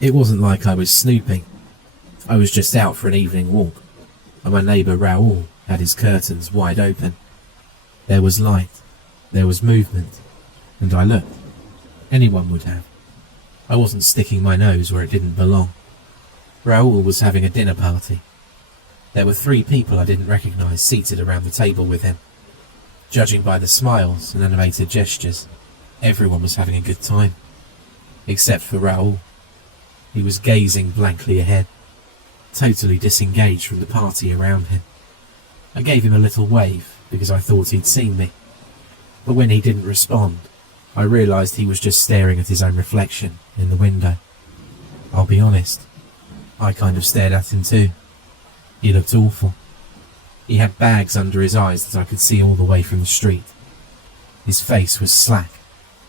It wasn't like I was snooping. I was just out for an evening walk, and my neighbour Raoul had his curtains wide open. There was light, there was movement, and I looked. Anyone would have. I wasn't sticking my nose where it didn't belong. Raoul was having a dinner party. There were 3 people I didn't recognise seated around the table with him. Judging by the smiles and animated gestures, everyone was having a good time. Except for Raoul. He was gazing blankly ahead, totally disengaged from the party around him. I gave him a little wave because I thought he'd seen me. But when he didn't respond, I realised he was just staring at his own reflection in the window. I'll be honest, I kind of stared at him too. He looked awful. He had bags under his eyes that I could see all the way from the street. His face was slack,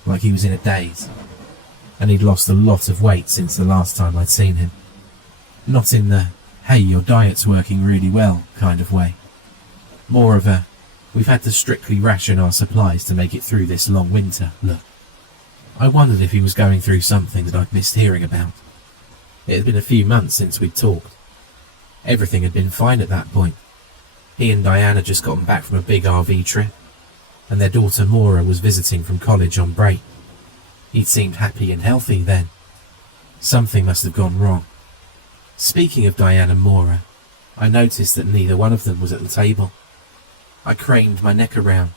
like he was in a daze, and he'd lost a lot of weight since the last time I'd seen him. Not in the, hey, your diet's working really well kind of way. More of a, we've had to strictly ration our supplies to make it through this long winter look. I wondered if he was going through something that I'd missed hearing about. It had been a few months since we'd talked. Everything had been fine at that point. He and Diane had just gotten back from a big RV trip, and their daughter Maura was visiting from college on break. He'd seemed happy and healthy then. Something must have gone wrong. Speaking of Diane and Maura, I noticed that neither one of them was at the table. I craned my neck around,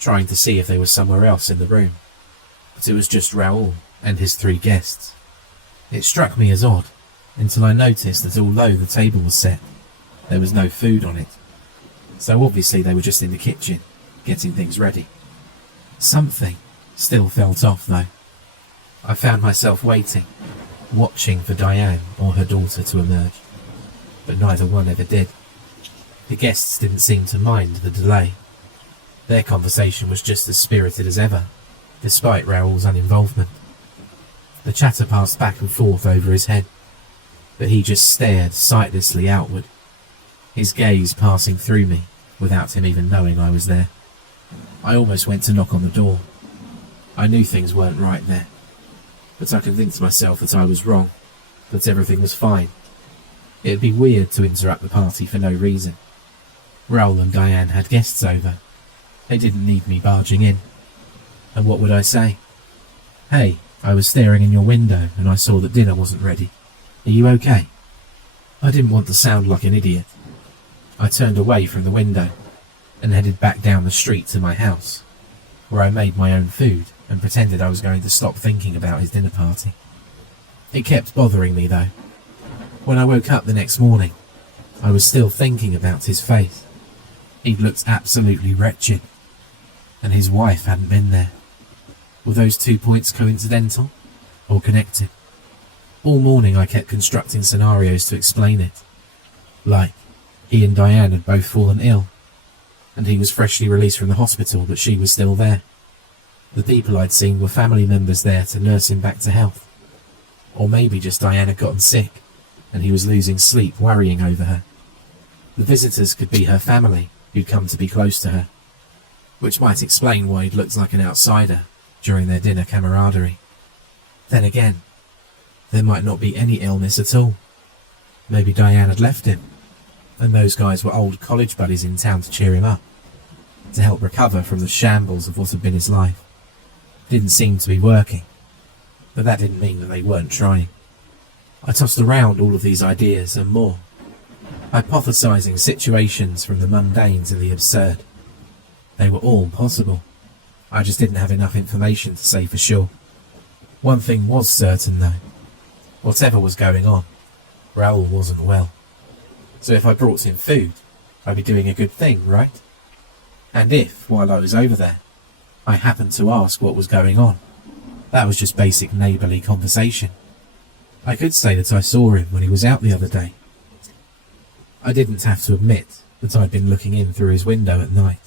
trying to see if they were somewhere else in the room, but it was just Raoul and his 3 guests. It struck me as odd, until I noticed that although the table was set, there was no food on it. So obviously they were just in the kitchen, getting things ready. Something still felt off though. I found myself waiting, watching for Diane or her daughter to emerge, but neither one ever did. The guests didn't seem to mind the delay. Their conversation was just as spirited as ever, despite Raoul's uninvolvement. The chatter passed back and forth over his head, but he just stared sightlessly outward, his gaze passing through me without him even knowing I was there. I almost went to knock on the door. I knew things weren't right there, but I convinced myself that I was wrong, that everything was fine. It'd be weird to interrupt the party for no reason. Raoul and Diane had guests over. They didn't need me barging in. And what would I say? Hey, I was staring in your window and I saw that dinner wasn't ready. Are you okay? I didn't want to sound like an idiot. I turned away from the window and headed back down the street to my house, where I made my own food and pretended I was going to stop thinking about his dinner party. It kept bothering me though. When I woke up the next morning, I was still thinking about his face. He'd looked absolutely wretched, and his wife hadn't been there. Were those 2 points coincidental or connected? All morning I kept constructing scenarios to explain it. Like, he and Diane had both fallen ill, and he was freshly released from the hospital but she was still there. The people I'd seen were family members there to nurse him back to health. Or maybe just Diane had gotten sick, and he was losing sleep worrying over her. The visitors could be her family who'd come to be close to her, which might explain why he'd looked like an outsider during their dinner camaraderie. Then again, there might not be any illness at all. Maybe Diane had left him, and those guys were old college buddies in town to cheer him up, to help recover from the shambles of what had been his life. Didn't seem to be working, but that didn't mean that they weren't trying. I tossed around all of these ideas and more, hypothesizing situations from the mundane to the absurd. They were all possible. I just didn't have enough information to say for sure. One thing was certain though. Whatever was going on, Raoul wasn't well. So if I brought him food, I'd be doing a good thing, right? And if, while I was over there, I happened to ask what was going on, that was just basic neighbourly conversation. I could say that I saw him when he was out the other day. I didn't have to admit that I'd been looking in through his window at night.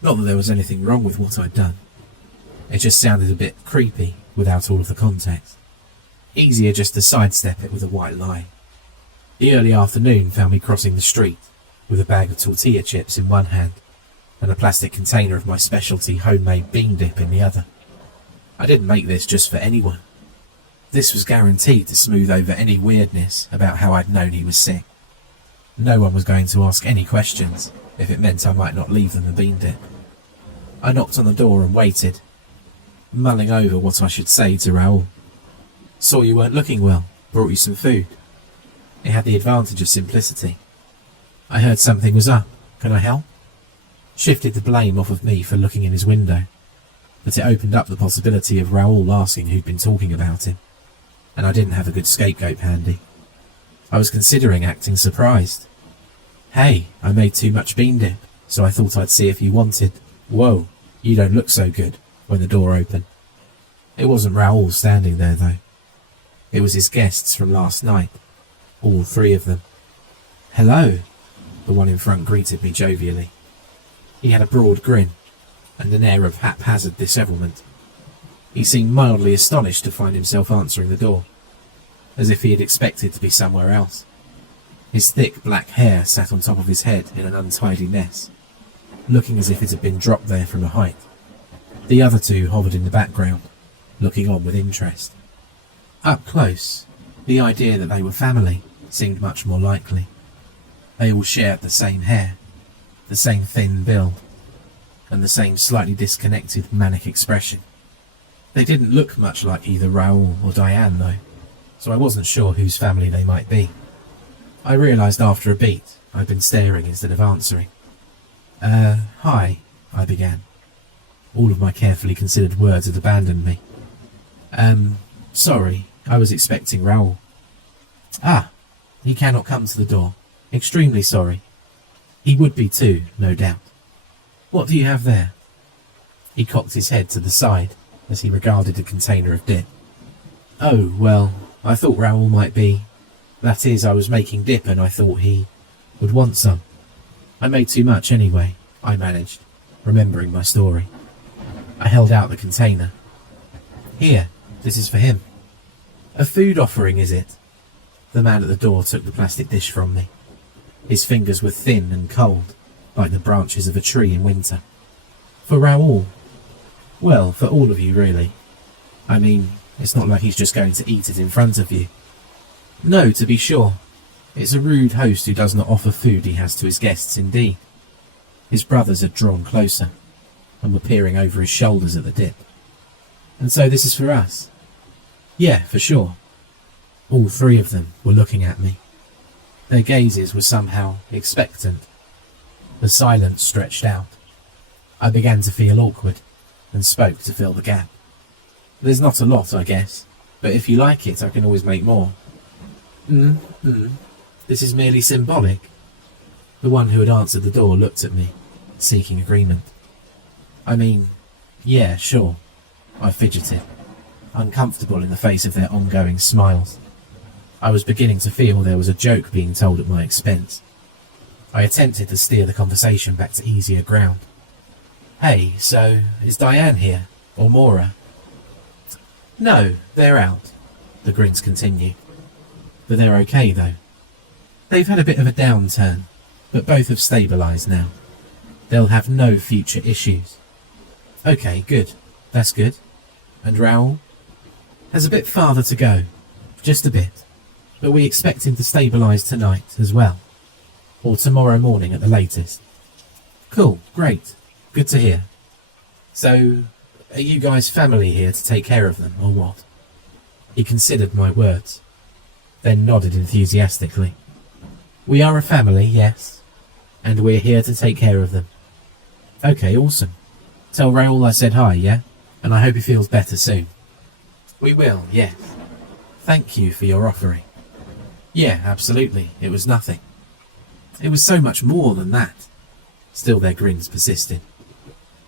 Not that there was anything wrong with what I'd done. It just sounded a bit creepy without all of the context. Easier just to sidestep it with a white lie. The early afternoon found me crossing the street with a bag of tortilla chips in one hand and a plastic container of my specialty homemade bean dip in the other. I didn't make this just for anyone. This was guaranteed to smooth over any weirdness about how I'd known he was sick. No one was going to ask any questions if it meant I might not leave them a bean dip. I knocked on the door and waited, mulling over what I should say to Raoul. Saw you weren't looking well, brought you some food. It had the advantage of simplicity. I heard something was up, can I help? Shifted the blame off of me for looking in his window, but it opened up the possibility of Raoul asking who'd been talking about him, and I didn't have a good scapegoat handy. I was considering acting surprised. Hey, I made too much bean dip, so I thought I'd see if you wanted. Whoa, you don't look so good, when the door opened. It wasn't Raoul standing there, though. It was his guests from last night, all three of them. Hello, the one in front greeted me jovially. He had a broad grin and an air of haphazard dishevelment. He seemed mildly astonished to find himself answering the door, as if he had expected to be somewhere else. His thick black hair sat on top of his head in an untidy mess, looking as if it had been dropped there from a height. The other two hovered in the background, looking on with interest. Up close, the idea that they were family seemed much more likely. They all shared the same hair, the same thin build, and the same slightly disconnected manic expression. They didn't look much like either Raoul or Diane, though, so I wasn't sure whose family they might be. I realised after a beat I'd been staring instead of answering. Hi, I began. All of my carefully considered words had abandoned me. Sorry, I was expecting Raoul. Ah, he cannot come to the door. Extremely sorry. He would be too, no doubt. What do you have there? He cocked his head to the side as he regarded a container of dip. Oh, well, I thought Raoul might be... That is, I was making dip and I thought he would want some. I made too much anyway, I managed, remembering my story. I held out the container. Here, this is for him. A food offering, is it? The man at the door took the plastic dish from me. His fingers were thin and cold, like the branches of a tree in winter. For Raoul? Well, for all of you, really. I mean, it's not like he's just going to eat it in front of you. No, to be sure. It's a rude host who does not offer food he has to his guests, indeed. His brothers had drawn closer, and were peering over his shoulders at the dip. And so this is for us? Yeah, for sure. All three of them were looking at me. Their gazes were somehow expectant. The silence stretched out. I began to feel awkward, and spoke to fill the gap. There's not a lot, I guess, but if you like it, I can always make more. This is merely symbolic. The one who had answered the door looked at me, seeking agreement. I mean, yeah, sure. I fidgeted, uncomfortable in the face of their ongoing smiles. I was beginning to feel there was a joke being told at my expense. I attempted to steer the conversation back to easier ground. Hey, so, is Diane here? Or Maura? No, they're out. The grins continue. But they're okay, though. They've had a bit of a downturn, but both have stabilised now. They'll have no future issues. Okay, good. That's good. And Raoul? Has a bit farther to go. Just a bit. But we expect him to stabilise tonight as well. Or tomorrow morning at the latest. Cool, great. Good to hear. So, are you guys family here to take care of them, or what? He considered my words, then nodded enthusiastically. We are a family, yes, and we're here to take care of them. Okay, awesome. Tell Raoul I said hi, yeah? And I hope he feels better soon. We will, yes. Thank you for your offering. Yeah, absolutely, it was nothing. It was so much more than that. Still their grins persisted.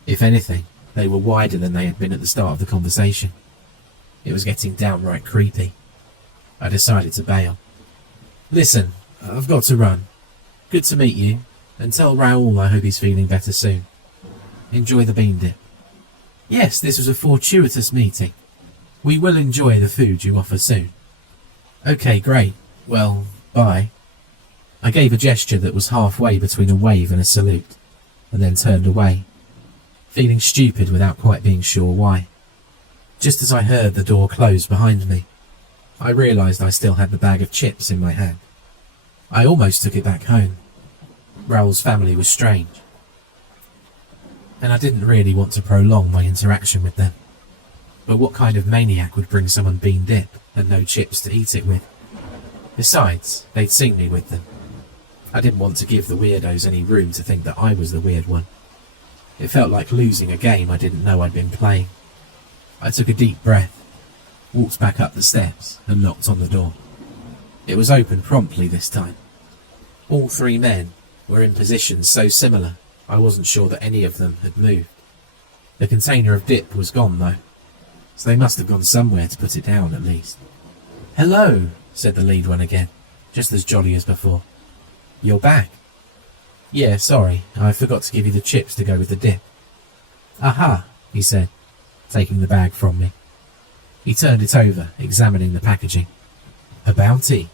If anything, they were wider than they had been at the start of the conversation. It was getting downright creepy. I decided to bail. Listen, I've got to run. Good to meet you, and tell Raoul I hope he's feeling better soon. Enjoy the bean dip. Yes, this was a fortuitous meeting. We will enjoy the food you offer soon. Okay, great. Well, bye. I gave a gesture that was halfway between a wave and a salute, and then turned away, feeling stupid without quite being sure why. Just as I heard the door close behind me, I realised I still had the bag of chips in my hand. I almost took it back home. Raoul's family was strange, and I didn't really want to prolong my interaction with them. But what kind of maniac would bring someone bean dip and no chips to eat it with? Besides, they'd seen me with them. I didn't want to give the weirdos any room to think that I was the weird one. It felt like losing a game I didn't know I'd been playing. I took a deep breath, walked back up the steps and knocked on the door. It was open promptly this time. All three men were in positions so similar I wasn't sure that any of them had moved. The container of dip was gone though, so they must have gone somewhere to put it down at least. "Hello," said the lead one again, just as jolly as before. "You're back?" "Yeah, sorry, I forgot to give you the chips to go with the dip." "Aha," he said, taking the bag from me. He turned it over, examining the packaging. A bounty.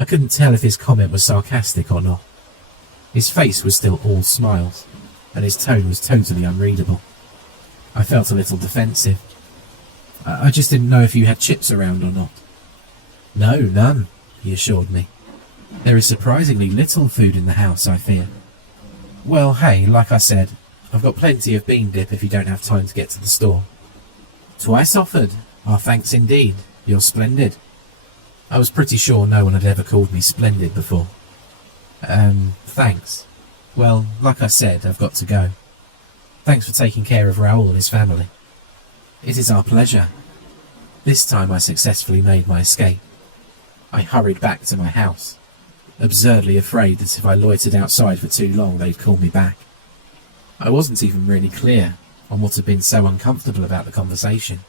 I couldn't tell if his comment was sarcastic or not. His face was still all smiles, and his tone was totally unreadable. I felt a little defensive. I just didn't know if you had chips around or not." "No, none," he assured me. "There is surprisingly little food in the house, I fear." "Well, hey, like I said, I've got plenty of bean dip if you don't have time to get to the store." "Twice offered? Oh, thanks indeed. You're splendid." I was pretty sure no one had ever called me splendid before. Thanks. Well, like I said, I've got to go. Thanks for taking care of Raoul and his family." "It is our pleasure." This time I successfully made my escape. I hurried back to my house, absurdly afraid that if I loitered outside for too long they'd call me back. I wasn't even really clear on what had been so uncomfortable about the conversation,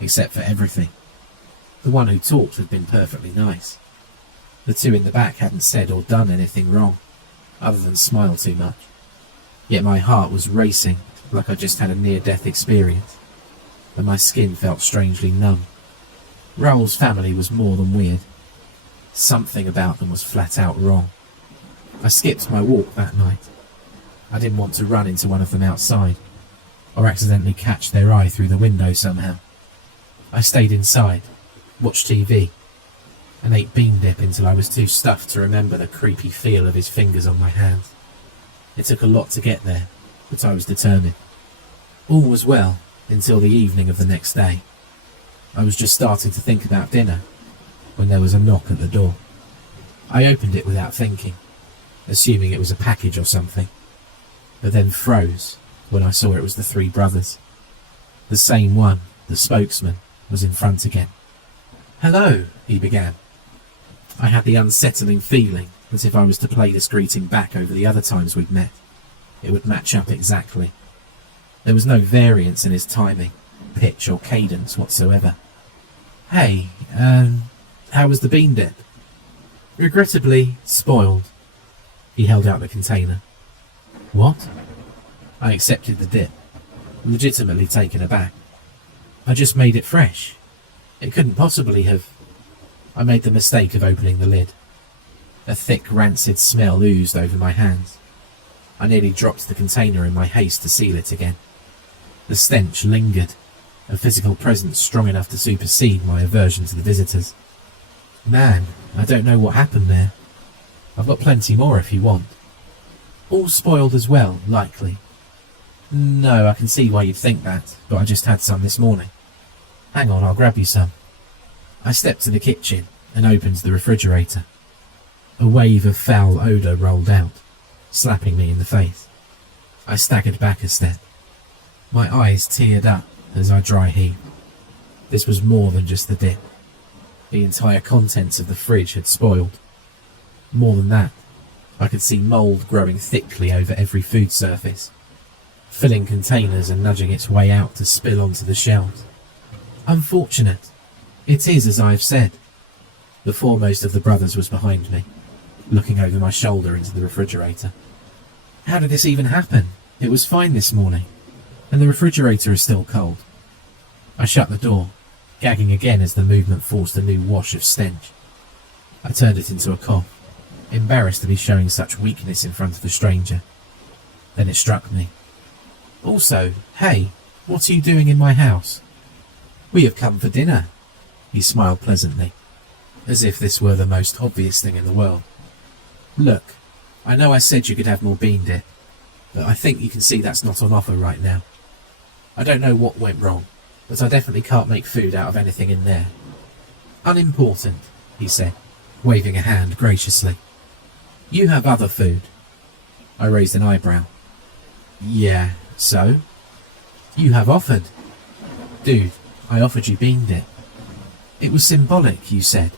except for everything. The one who talked had been perfectly nice. The two in the back hadn't said or done anything wrong, other than smile too much. Yet my heart was racing like I just had a near-death experience, and my skin felt strangely numb. Raoul's family was more than weird. Something about them was flat out wrong. I skipped my walk that night. I didn't want to run into one of them outside, or accidentally catch their eye through the window somehow. I stayed inside, watched TV, and ate bean dip until I was too stuffed to remember the creepy feel of his fingers on my hands. It took a lot to get there, but I was determined. All was well until the evening of the next day. I was just starting to think about dinner when there was a knock at the door. I opened it without thinking, assuming it was a package or something, but then froze when I saw it was the three brothers. The same one, the spokesman, was in front again. "Hello," he began. I had the unsettling feeling that if I was to play this greeting back over the other times we'd met, it would match up exactly. There was no variance in his timing, pitch or cadence whatsoever. "Hey, how was the bean dip?" "Regrettably, spoiled." He held out the container. "What?" I accepted the dip, legitimately taken aback. "I just made it fresh. It couldn't possibly have..." I made the mistake of opening the lid. A thick, rancid smell oozed over my hands. I nearly dropped the container in my haste to seal it again. The stench lingered, a physical presence strong enough to supersede my aversion to the visitors. "Man, I don't know what happened there. I've got plenty more if you want." "All spoiled as well, likely." "No, I can see why you'd think that, but I just had some this morning." "Hang on, I'll grab you some." I stepped to the kitchen and opened the refrigerator. A wave of foul odour rolled out, slapping me in the face. I staggered back a step. My eyes teared up as I dry heaved. This was more than just the dip. The entire contents of the fridge had spoiled. More than that, I could see mould growing thickly over every food surface, filling containers and nudging its way out to spill onto the shelves. Unfortunate. It is as I've said. The foremost of the brothers was behind me, looking over my shoulder into the refrigerator. "How did this even happen? It was fine this morning, and the refrigerator is still cold." I shut the door, gagging again as the movement forced a new wash of stench. I turned it into a cough, embarrassed to be showing such weakness in front of a stranger. Then it struck me. "Also, hey, what are you doing in my house?" "We have come for dinner." He smiled pleasantly, as if this were the most obvious thing in the world. Look, I know I said you could have more bean dip, but I think you can see that's not on offer right now. I don't know what went wrong, but I definitely can't make food out of anything in there. Unimportant, he said, waving a hand graciously. You have other food. I raised an eyebrow. Yeah, so? You have offered. Dude, I offered you bean dip. It was symbolic, you said.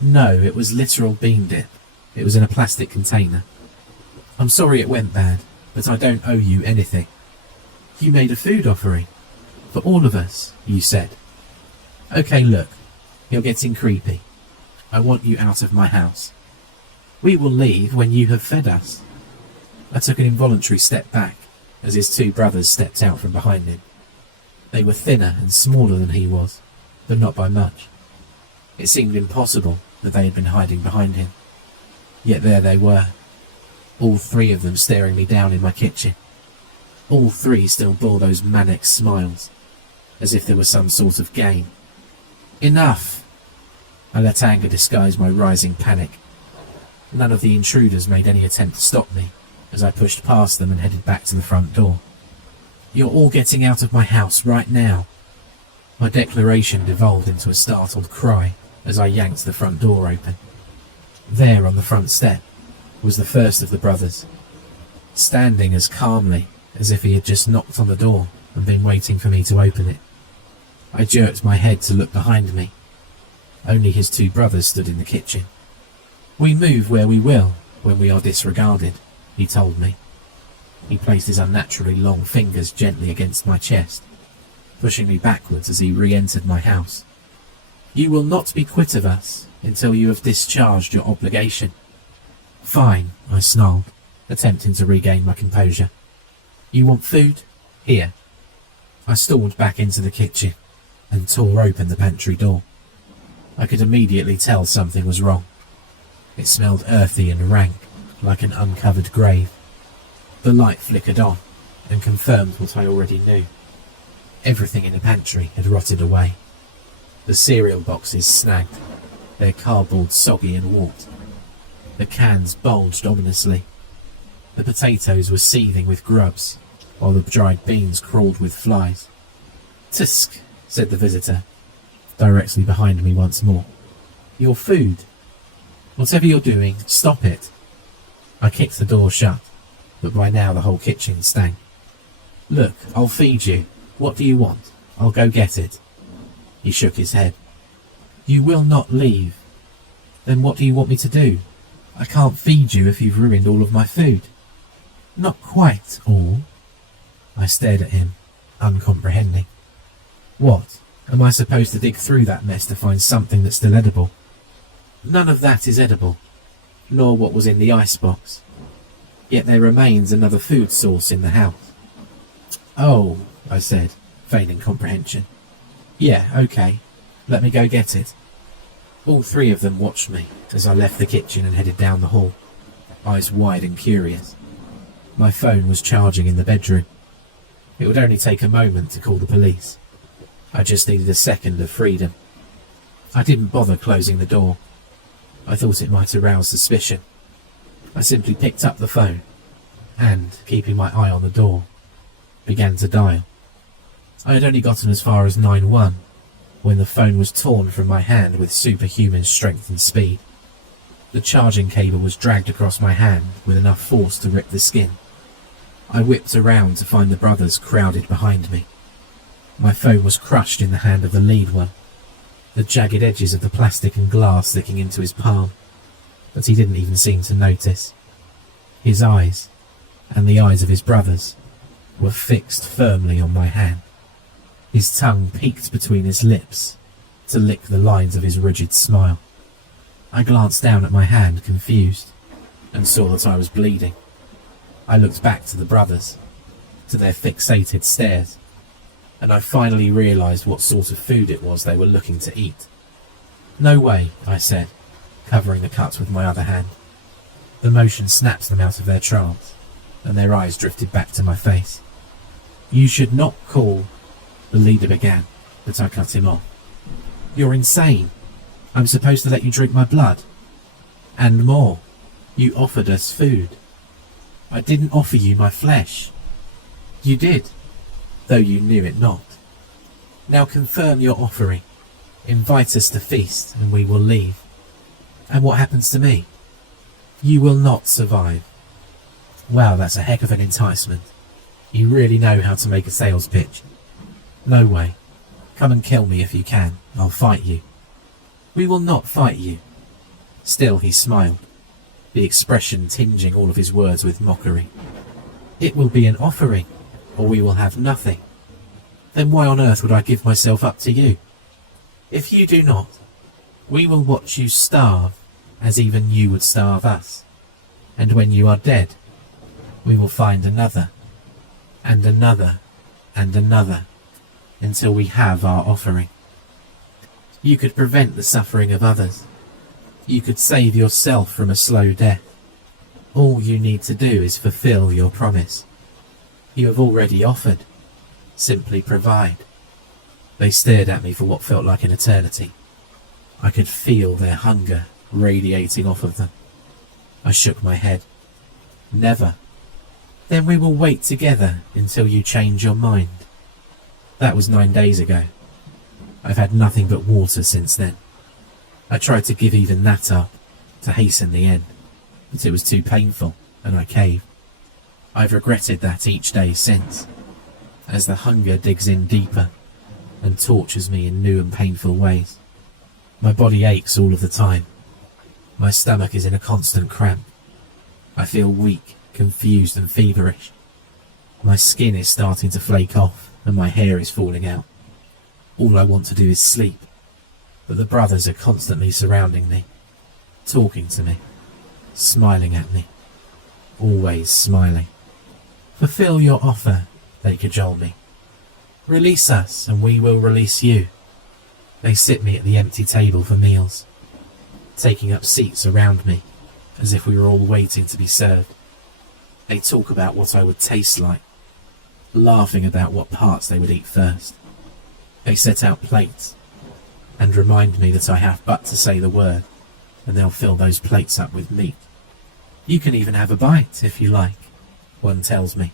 No, it was literal bean dip. It was in a plastic container. I'm sorry it went bad, but I don't owe you anything. You made a food offering. For all of us, you said. Okay, look, you're getting creepy. I want you out of my house. We will leave when you have fed us. I took an involuntary step back as his two brothers stepped out from behind him. They were thinner and smaller than he was, but not by much. It seemed impossible that they had been hiding behind him. Yet there they were, all three of them staring me down in my kitchen. All three still bore those manic smiles, as if there was some sort of game. Enough! I let anger disguise my rising panic. None of the intruders made any attempt to stop me, as I pushed past them and headed back to the front door. You're all getting out of my house right now. My declaration devolved into a startled cry as I yanked the front door open. There on the front step was the first of the brothers, standing as calmly as if he had just knocked on the door and been waiting for me to open it. I jerked my head to look behind me. Only his two brothers stood in the kitchen. We move where we will when we are disregarded, he told me. He placed his unnaturally long fingers gently against my chest, pushing me backwards as he re-entered my house. You will not be quit of us until you have discharged your obligation. Fine, I snarled, attempting to regain my composure. You want food? Here. I stalled back into the kitchen and tore open the pantry door. I could immediately tell something was wrong. It smelled earthy and rank, like an uncovered grave. The light flickered on and confirmed what I already knew. Everything in the pantry had rotted away. The cereal boxes snagged, their cardboard soggy and warped. The cans bulged ominously. The potatoes were seething with grubs, while the dried beans crawled with flies. Tsk, said the visitor, directly behind me once more. Your food. Whatever you're doing, stop it. I kicked the door shut, but by now the whole kitchen stank. Look, I'll feed you. What do you want? I'll go get it. He shook his head. You will not leave. Then what do you want me to do? I can't feed you if you've ruined all of my food. Not quite all. I stared at him, uncomprehending. What? Am I supposed to dig through that mess to find something that's still edible? None of that is edible, nor what was in the icebox. Yet there remains another food source in the house. Oh, I said, feigning comprehension. Yeah, okay. Let me go get it. All three of them watched me as I left the kitchen and headed down the hall, eyes wide and curious. My phone was charging in the bedroom. It would only take a moment to call the police. I just needed a second of freedom. I didn't bother closing the door. I thought it might arouse suspicion. I simply picked up the phone and, keeping my eye on the door, began to dial. I had only gotten as far as 9-1 when the phone was torn from my hand with superhuman strength and speed. The charging cable was dragged across my hand with enough force to rip the skin. I whipped around to find the brothers crowded behind me. My phone was crushed in the hand of the lead one, the jagged edges of the plastic and glass sticking into his palm, but he didn't even seem to notice. His eyes, and the eyes of his brothers, were fixed firmly on my hand. His tongue peeked between his lips to lick the lines of his rigid smile. I glanced down at my hand, confused, and saw that I was bleeding. I looked back to the brothers, to their fixated stares, and I finally realised what sort of food it was they were looking to eat. No way, I said, covering the cut with my other hand. The motion snapped them out of their trance, and their eyes drifted back to my face. You should not call, the leader began, but I cut him off. You're insane. I'm supposed to let you drink my blood. And more. You offered us food. I didn't offer you my flesh. You did, though you knew it not. Now confirm your offering. Invite us to feast, and we will leave. And what happens to me? You will not survive. Wow, that's a heck of an enticement. You really know how to make a sales pitch. No way. Come and kill me if you can. I'll fight you. We will not fight you. Still he smiled, the expression tinging all of his words with mockery. It will be an offering, or we will have nothing. Then why on earth would I give myself up to you? If you do not, we will watch you starve, as even you would starve us. And when you are dead, we will find another, and another, and another, until we have our offering. You could prevent the suffering of others. You could save yourself from a slow death. All you need to do is fulfill your promise. You have already offered. Simply provide. They stared at me for what felt like an eternity. I could feel their hunger radiating off of them. I shook my head. Never. Then we will wait together until you change your mind. That was 9 days ago. I've had nothing but water since then. I tried to give even that up, to hasten the end, but it was too painful, and I caved. I've regretted that each day since, as the hunger digs in deeper and tortures me in new and painful ways. My body aches all of the time. My stomach is in a constant cramp. I feel weak, confused and feverish. My skin is starting to flake off, and my hair is falling out. All I want to do is sleep, but the brothers are constantly surrounding me, talking to me, smiling at me, always smiling. Fulfill your offer, they cajole me. Release us, and we will release you. They sit me at the empty table for meals, taking up seats around me, as if we were all waiting to be served. They talk about what I would taste like, laughing about what parts they would eat first. They set out plates, and remind me that I have but to say the word, and they'll fill those plates up with meat. You can even have a bite, if you like, one tells me.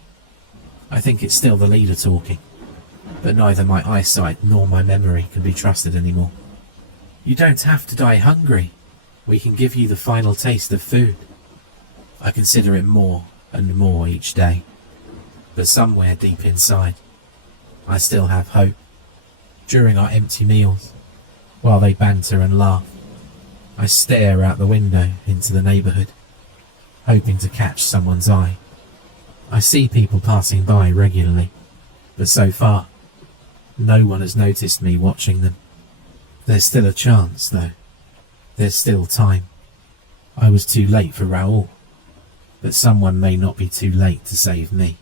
I think it's still the leader talking, but neither my eyesight nor my memory can be trusted anymore. You don't have to die hungry. We can give you the final taste of food. I consider it more and more each day, but somewhere deep inside, I still have hope. During our empty meals, while they banter and laugh, I stare out the window into the neighbourhood, hoping to catch someone's eye. I see people passing by regularly, but so far, no one has noticed me watching them. There's still a chance, though. There's still time. I was too late for Raoul, but someone may not be too late to save me.